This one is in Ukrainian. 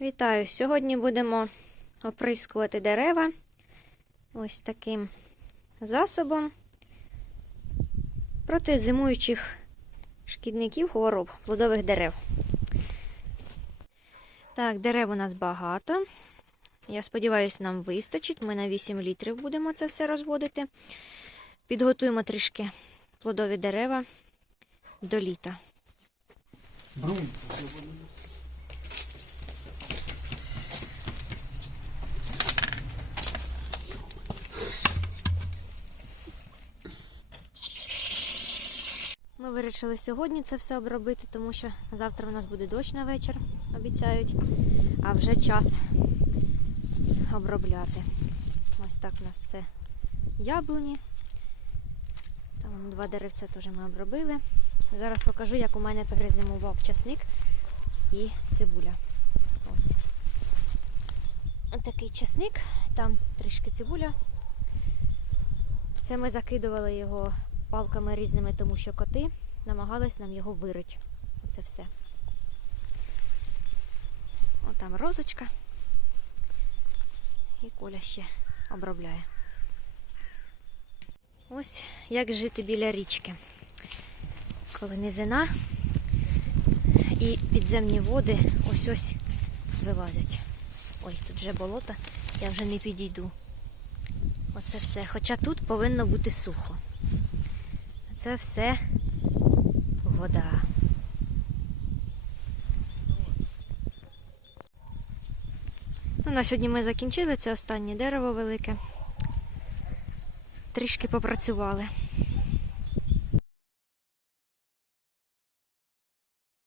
Вітаю! Сьогодні будемо оприскувати дерева ось таким засобом проти зимуючих шкідників хвороб плодових дерев. Так, дерев у нас багато. Я сподіваюся, нам вистачить. Ми на 8 літрів будемо це все розводити. Підготуємо трішки плодові дерева до літа. Брум. Ми вирішили сьогодні це все обробити, тому що завтра у нас буде дощ на вечір, обіцяють, а вже час обробляти. Ось так у нас це яблуні. Там два деревця теж ми обробили. Зараз покажу, як у мене перезимував часник і цибуля. Ось. Ось такий часник, там трішки цибуля. Це ми закидували його палками різними, тому що коти намагались нам його вирити. Оце все. О, там розочка. І Коля ще обробляє. Ось як жити біля річки. Коли низина і підземні води ось ось вилазять. Ой, тут вже болото, я вже не підійду. Оце все. Хоча тут повинно бути сухо. Це все вода. Ну, на сьогодні ми закінчили. Це останнє дерево велике. Трішки попрацювали.